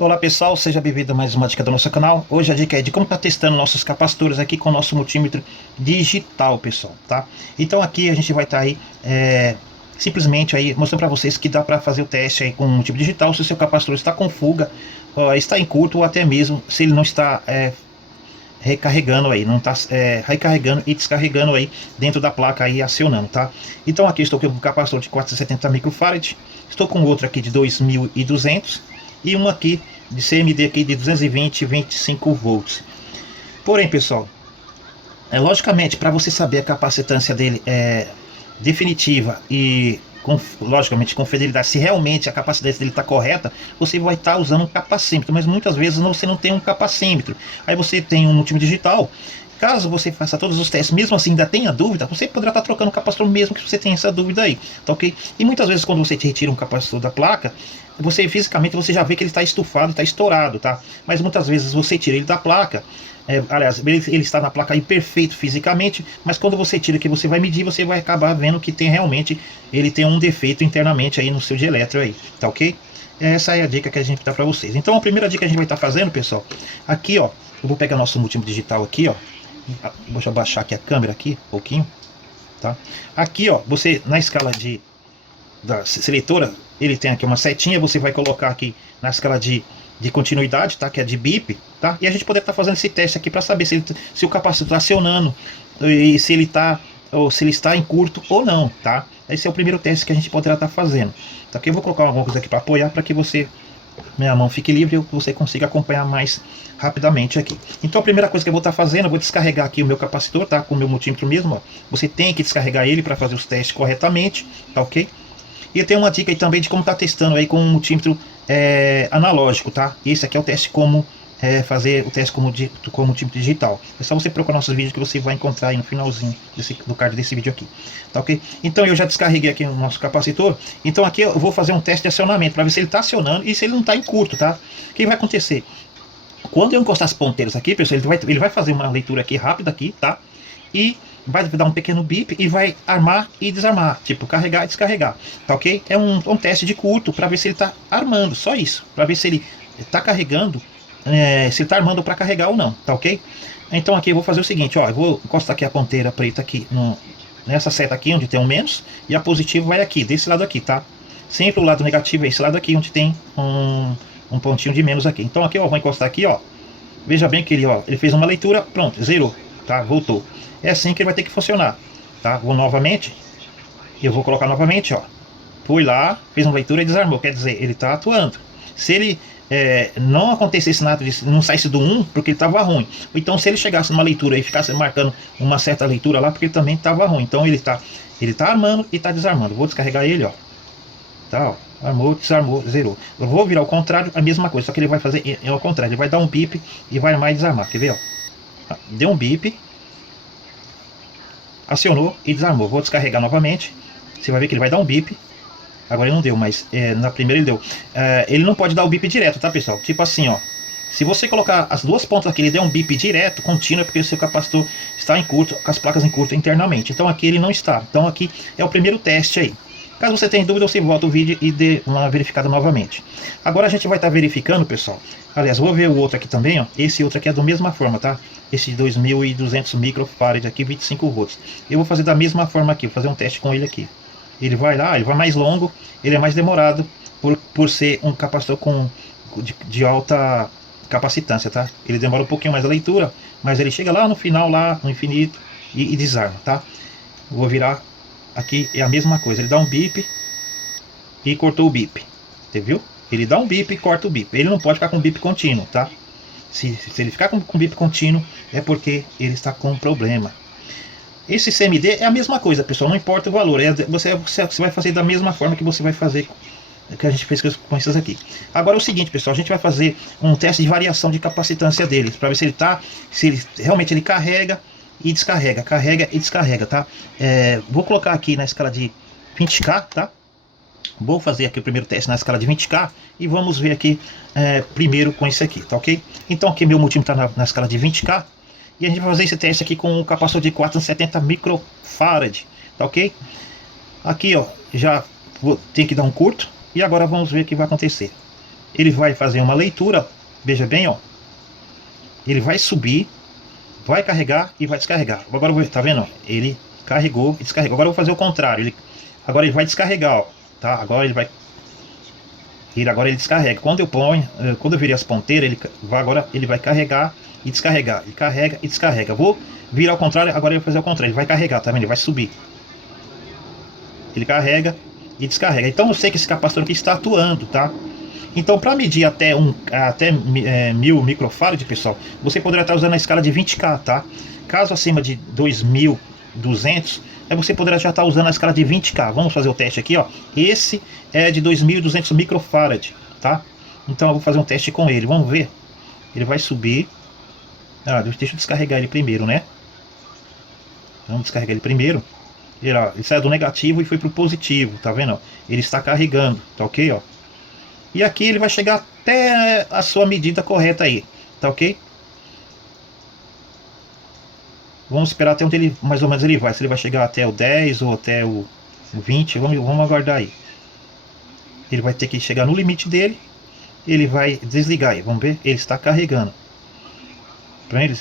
Olá pessoal, seja bem-vindo a mais uma dica do nosso canal. Hoje a dica é de como está testando nossos capacitores aqui com o nosso multímetro digital, pessoal, tá? Então aqui a gente vai estar aí simplesmente aí mostrando para vocês que dá para fazer o teste aí com o multímetro digital se o seu capacitor está com fuga, está em curto ou até mesmo se ele não está recarregando aí, não está recarregando e descarregando aí dentro da placa aí acionando, tá? Então aqui estou com um capacitor de 470 microfarad, estou com outro aqui de 2200 e um aqui de CMD aqui de 220 25 volts. Porém, pessoal, logicamente para você saber a capacitância dele definitiva e logicamente com fidelidade, se realmente a capacidade dele está correta, você vai estar usando um capacímetro, mas muitas vezes você não tem um capacímetro, aí você tem um multímetro digital. Caso você faça todos os testes, mesmo assim ainda tenha dúvida, você poderá estar trocando o capacitor mesmo que você tenha essa dúvida aí, tá ok? E muitas vezes quando você retira um capacitor da placa, você fisicamente você já vê que ele está estufado, está estourado, tá? Mas muitas vezes você tira ele da placa, aliás, ele está na placa aí perfeito fisicamente, mas quando você tira que você vai medir, você vai acabar vendo que tem realmente, ele tem um defeito internamente aí no seu dieletro aí, tá ok? Essa é a dica que a gente dá para vocês. Então a primeira dica que a gente vai estar fazendo, pessoal, aqui ó, eu vou pegar nosso multímetro digital aqui ó, deixa eu baixar aqui a câmera aqui, um pouquinho, tá? Aqui ó, você na escala da seletora, ele tem aqui uma setinha, você vai colocar aqui na escala de continuidade, tá? Que é de bip, tá? E a gente poder estar fazendo esse teste aqui para saber se o capacitor está acionando e se ele está ou se ele está em curto ou não, tá? Esse é o primeiro teste que a gente poderá estar fazendo. Tá? Aqui eu vou colocar alguma coisa aqui para apoiar para que minha mão fique livre e você consiga acompanhar mais rapidamente aqui. Então a primeira coisa que eu vou estar fazendo, eu vou descarregar aqui o meu capacitor, tá? Com o meu multímetro mesmo, ó. Você tem que descarregar ele para fazer os testes corretamente, tá ok? E eu tenho uma dica aí também de como tá testando aí com um multímetro analógico, tá? Esse aqui é o teste como fazer o teste com multímetro digital. É só você procurar nossos vídeos que você vai encontrar aí no finalzinho do card desse vídeo aqui, tá ok? Então eu já descarreguei aqui o nosso capacitor. Então aqui eu vou fazer um teste de acionamento para ver se ele está acionando e se ele não está em curto, tá? O que vai acontecer? Quando eu encostar as ponteiras aqui, pessoal, ele vai fazer uma leitura aqui rápida aqui, tá? E vai dar um pequeno bip e vai armar e desarmar, tipo carregar e descarregar, tá ok? É um teste de curto para ver se ele está armando, só isso, para ver se ele está carregando, se ele está armando para carregar ou não, tá ok? Então aqui eu vou fazer o seguinte, ó, eu vou encostar aqui a ponteira preta aqui nessa seta aqui onde tem um menos e a positivo vai aqui, desse lado aqui, tá? Sempre o lado negativo é esse lado aqui onde tem um pontinho de menos aqui. Então aqui ó, vou encostar aqui ó, veja bem que ele fez uma leitura, pronto, zerou, tá? Voltou. É assim que ele vai ter que funcionar, tá? Vou novamente, eu vou colocar novamente, ó. Fui lá, fez uma leitura e desarmou, quer dizer, ele está atuando. Se ele não acontecesse nada disso, não saísse do 1, porque ele estava ruim. Ou então se ele chegasse numa leitura e ficasse marcando uma certa leitura lá, porque ele também estava ruim. Então ele tá armando e está desarmando. Vou descarregar ele, ó. Tá, ó. Armou, desarmou, zerou. Eu vou virar ao contrário, a mesma coisa, só que ele vai fazer ao contrário. Ele vai dar um bip e vai armar e desarmar. Quer ver, ó? Deu um bip, acionou e desarmou. Vou descarregar novamente. Você vai ver que ele vai dar um bip. Agora ele não deu, mas na primeira ele deu. Ele não pode dar o bip direto, tá, pessoal? Tipo assim, ó. Se você colocar as duas pontas aqui, ele der um bip direto, contínuo, é porque o seu capacitor está em curto, com as placas em curto internamente. Então aqui ele não está. Então aqui é o primeiro teste aí. Caso você tenha dúvida, você volta o vídeo e dê uma verificada novamente. Agora a gente vai estar verificando, pessoal. Aliás, vou ver o outro aqui também, ó. Esse outro aqui é da mesma forma, tá? Esse 2200 microfarad aqui, 25 volts. Eu vou fazer da mesma forma aqui, vou fazer um teste com ele aqui. Ele vai lá, ele vai mais longo, ele é mais demorado por ser um capacitor de alta capacitância, tá? Ele demora um pouquinho mais a leitura, mas ele chega lá no final, lá no infinito e desarma, tá? Vou virar aqui, é a mesma coisa, ele dá um bip e cortou o bip, entendeu? Ele dá um bip e corta o bip, ele não pode ficar com bip contínuo, tá? Se ele ficar com bip contínuo, é porque ele está com problema. Esse CMD é a mesma coisa, pessoal, não importa o valor, você vai fazer da mesma forma que você vai fazer que a gente fez com esses aqui. Agora é o seguinte, pessoal, a gente vai fazer um teste de variação de capacitância deles, para ver se ele realmente ele carrega e descarrega, carrega e descarrega, tá? Vou colocar aqui na escala de 20K, tá? Vou fazer aqui o primeiro teste na escala de 20K e vamos ver aqui primeiro com esse aqui, tá ok? Então aqui meu multímetro está na escala de 20K. E a gente vai fazer esse teste aqui com o capacitor de 470 microfarad, tá ok? Aqui ó, já tem que dar um curto. E agora vamos ver o que vai acontecer. ele vai fazer uma leitura, veja bem, ó, ele vai subir, vai carregar e vai descarregar. Agora eu vou, tá vendo? Ele carregou e descarregou. Agora eu vou fazer o contrário. Agora ele vai descarregar, ó, tá? Agora ele descarrega. Quando eu ponho, quando eu virei as ponteiras, agora ele vai carregar e descarregar. Ele carrega e descarrega. Vou virar ao contrário, agora ele vai fazer o contrário. Ele vai carregar, tá vendo? Ele vai subir. Ele carrega e descarrega. Então eu sei que esse capacitor aqui está atuando, tá? Então, para medir até 1000 microfarad, pessoal, você poderia estar usando a escala de 20K, tá? Caso acima de 2200, você poderia já estar usando a escala de 20K. Vamos fazer o teste aqui, ó. Esse é de 2200 microfarad, tá? Então eu vou fazer um teste com ele. Vamos ver. Ele vai subir. Deixa eu descarregar ele primeiro, né? Vamos descarregar ele primeiro. Ele saiu do negativo e foi para o positivo, tá vendo? Ele está carregando, tá ok, ó? E aqui ele vai chegar até a sua medida correta aí, tá ok? Vamos esperar até onde ele, mais ou menos ele vai. Se ele vai chegar até o 10 ou até o 20, vamos aguardar aí. Ele vai ter que chegar no limite dele. Ele vai desligar aí, vamos ver? Ele está carregando.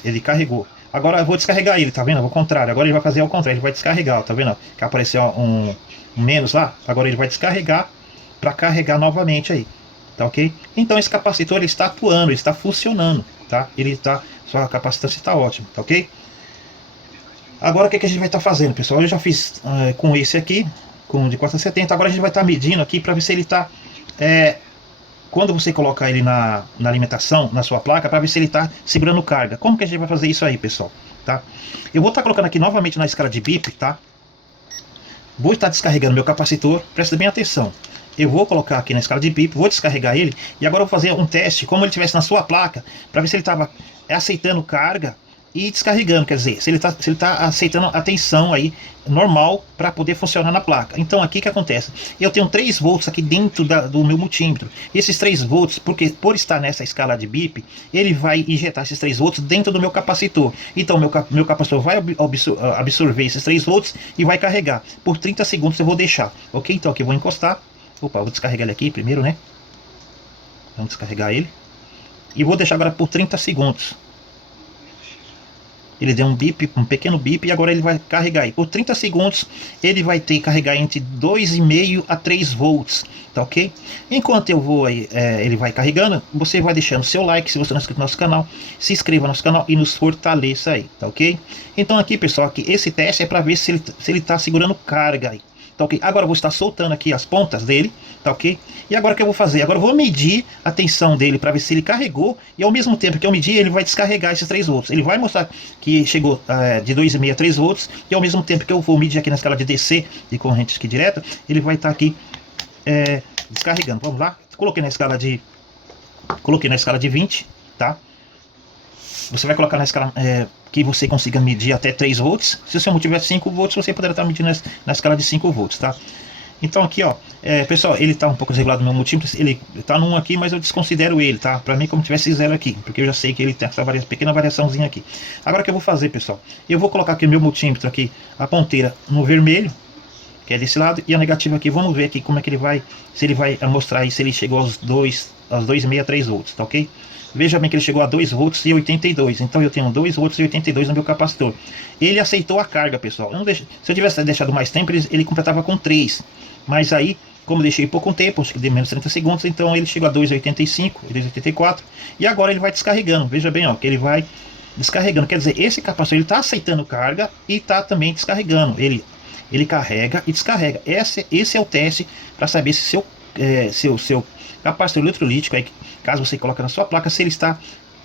Ele carregou. Agora eu vou descarregar ele, tá vendo? Ao contrário, agora ele vai fazer ao contrário. Ele vai descarregar, tá vendo? Que apareceu um menos lá. Agora ele vai descarregar para carregar novamente aí. Tá ok? Então esse capacitor ele está atuando, ele está funcionando, tá? Sua capacitância está ótima, tá ok? Agora o que a gente vai estar fazendo, pessoal? Eu já fiz com esse aqui, com de 470. Agora a gente vai estar medindo aqui para ver se ele está... quando você colocar ele na alimentação, na sua placa, para ver se ele está segurando carga. Como que a gente vai fazer isso aí, pessoal? Tá? Eu vou estar colocando aqui novamente na escala de BIP, tá? Vou estar descarregando meu capacitor, presta bem atenção. Eu vou colocar aqui na escala de BIP, vou descarregar ele, e agora eu vou fazer um teste, como ele estivesse na sua placa, para ver se ele estava aceitando carga e descarregando, quer dizer, se ele tá aceitando a tensão aí normal para poder funcionar na placa. Então aqui que acontece? Eu tenho 3 volts aqui dentro do meu multímetro. Esses 3 volts, porque por estar nessa escala de BIP, ele vai injetar esses 3 volts dentro do meu capacitor. Então meu capacitor vai absorver esses 3 volts e vai carregar. Por 30 segundos eu vou deixar, ok? Então aqui eu vou encostar. Opa, vou descarregar ele aqui primeiro, né? Vamos descarregar ele. E vou deixar agora por 30 segundos. Ele deu um bip, um pequeno bip, e agora ele vai carregar aí. Por 30 segundos ele vai ter que carregar entre 2,5 a 3 volts, tá ok? Enquanto eu vou aí, ele vai carregando, você vai deixando seu like se você não é inscrito no nosso canal, se inscreva no nosso canal e nos fortaleça aí, tá ok? Então aqui, pessoal, aqui, esse teste é para ver se ele tá segurando carga aí. Tá ok? Agora eu vou estar soltando aqui as pontas dele, tá ok? E agora o que eu vou fazer? Agora eu vou medir a tensão dele para ver se ele carregou, e ao mesmo tempo que eu medir, ele vai descarregar esses 3 volts. Ele vai mostrar que chegou de 2,5 a 3 volts, e ao mesmo tempo que eu vou medir aqui na escala de DC, de corrente aqui direta, ele vai estar aqui descarregando. Vamos lá? Coloquei na escala de 20, tá? Você vai colocar na escala que você consiga medir até 3 volts. Se o seu multímetro tiver 5 volts, você poderá estar medindo na escala de 5 volts, tá? Então aqui, ó, pessoal, ele está um pouco desregulado no meu multímetro. Ele está no 1 aqui, mas eu desconsidero ele, tá? Para mim como se tivesse 0 aqui, porque eu já sei que ele tem essa pequena variaçãozinha aqui. Agora o que eu vou fazer, pessoal? Eu vou colocar aqui o meu multímetro aqui, a ponteira no vermelho, que é desse lado, e a negativa aqui. Vamos ver aqui como é que ele vai, se ele vai mostrar aí se ele chegou aos 2,5 a 3 volts, tá ok? Veja bem que ele chegou a 2 volts e 82. Então eu tenho 2 volts e 82 no meu capacitor. Ele aceitou a carga, pessoal. Se eu tivesse deixado mais tempo, ele completava com 3. Mas aí, como eu deixei pouco tempo, acho que deu menos 30 segundos, então ele chegou a 2,85, 2,84. E agora ele vai descarregando. Veja bem, ó, que ele vai descarregando. Quer dizer, esse capacitor ele está aceitando carga e está também descarregando. Ele carrega e descarrega. Esse é o teste para saber se seu capacitor eletrolítico, aí, caso você coloque na sua placa, se ele está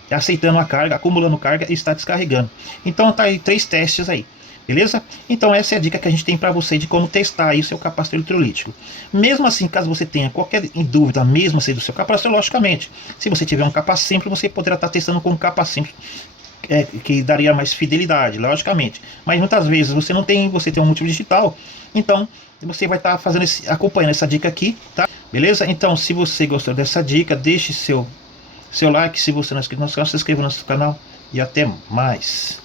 aceitando a carga, acumulando carga e está descarregando. Então tá aí 3 testes aí, beleza? Então essa é a dica que a gente tem para você de como testar aí o seu capacitor eletrolítico. Mesmo assim, caso você tenha qualquer dúvida, mesmo assim do seu capacitor, logicamente, se você tiver um capa simples, você poderá estar testando com um capa simples, que daria mais fidelidade, logicamente. Mas muitas vezes você tem um múltiplo digital, então você vai estar acompanhando essa dica aqui, tá? Beleza? Então, se você gostou dessa dica, deixe seu like. Se você não é inscrito no nosso canal, se inscreva no nosso canal. E até mais.